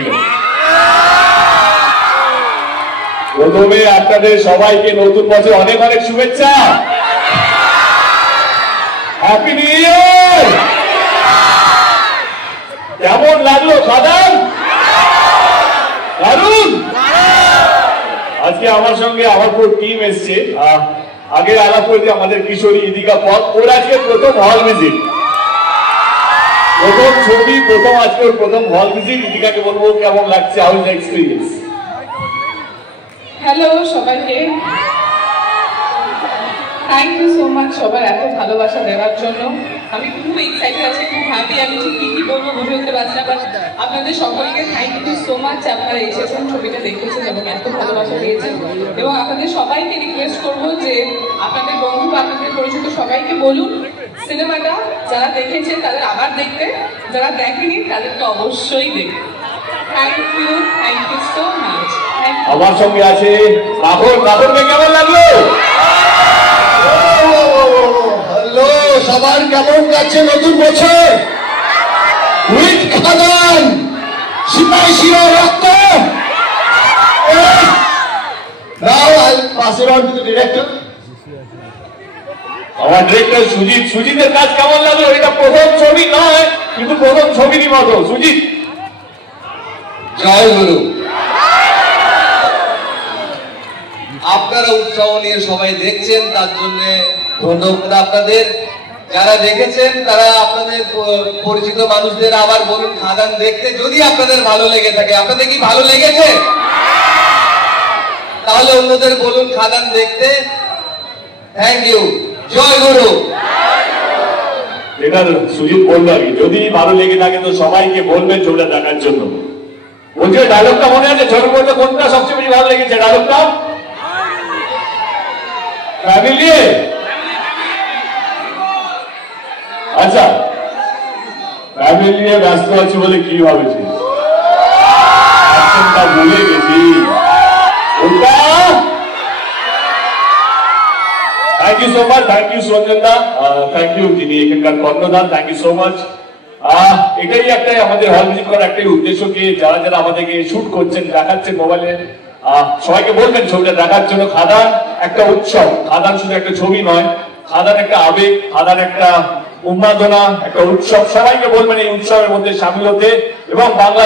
ঠিক আছে। প্রথমে আপনাদের সবাইকে নতুন বছর অনেক অনেক শুভেচ্ছা। Happy new year. কেমন লাগলো খাদান? দারুণ। আজকে আমার সঙ্গে আমার পুরো টিম এসছে। আগে আলাপ করেছি আমাদের কিশোরী ইদিকা পথ, ওর আজকে প্রথম হল ভিজিট, প্রথম ছবি, প্রথম আজকে ওর প্রথম হল ভিজিট। ইদিকাকে বলবো কেমন লাগছে, how is the experience? Hello সবাইকে, থ্যাংক ইউ সো মাচ সবার এত ভালোবাসা দেওয়ার জন্য। আমি খুব এক্সাইটেড আছি, খুব হ্যাপি। আমি ঠিক কি বলবো বুঝে উঠতে পারছি না, বাট আপনাদের সকলকে থ্যাংক ইউ সো মাচ। আপনারা এসেছেন, ছবিটা দেখেছেন এবং এত ভালোবাসা দিয়েছেন। এবং আপনাদের সবাইকে রিকোয়েস্ট করবো যে আপনাদের বন্ধু বা আপনাদের পরিচিত সবাইকে বলুন সিনেমাটা যারা দেখেছে তাদের আবার দেখতে, যারা দেখেনি তাদেরকে অবশ্যই দেখতে। Thank you so much. আমার সঙ্গে আছে রাহুল। রাহুলকে কেমন লাগলো? হ্যালো, সবার কেমন যাচ্ছে নতুন বছর? উইথ খাদান, সিপাহী শিরা রক্ত। Now I'll pass it on to the director. আমার ডিরেক্টর সুজিত। সুজিতের কাজ কেমন লাগলো? এটা প্রথম ছবি নয়, কিন্তু প্রথম ছবিরই মতো। সুজিত, জয় গুরু। আপনারা উৎসাহ নিয়ে সবাই দেখছেন, তার জন্য ধন্যবাদ আপনাদের। যারা দেখেছেন তারা আপনাদের পরিচিত মানুষদের আবার বলুন খাদান দেখতে, যদি আপনাদের ভালো লেগে থাকে। আপনাদের কি ভালো লেগেছে? তাহলে অন্যদের বলুন খাদান দেখতে। Thank you. জয় গুরু। এটা সুজিত বললো আর কি, যদি ভালো লেগে থাকে তো সবাইকে বলবেন ছবিটা দেখার জন্য। বলছি ডায়লগটা মনে আছে? ছবির মধ্যে কোনটা সবচেয়ে বেশি ভালো লেগেছে ডায়লগটা? ফ্যামিলি। আচ্ছা, ফ্যামিলি নিয়ে ব্যস্ত আছি বলে কি ভাবেছি? ভুলে গেছি ওটা। Thank you so much. Thank you Suranjan da, thank you যিনি এখানকার কর্ণধার, থ্যাংক ইউ সো মাচ। এটাই একটাই আমাদের হল ভিজিট করার একটাই উদ্দেশ্য, কি যারা যারা আমাদেরকে শুট করছেন, দেখাচ্ছেন মোবাইলে, সবাইকে বলবেন ছবিটা দেখার জন্য। খাদান একটা উৎসব, খাদান শুধু একটা ছবি নয়, খাদান একটা আবেগ, খাদান একটা উন্মাদনা, একটা উৎসব। সবাইকে বলবেন এই উৎসবের মধ্যে সামিল হতে এবং বাংলা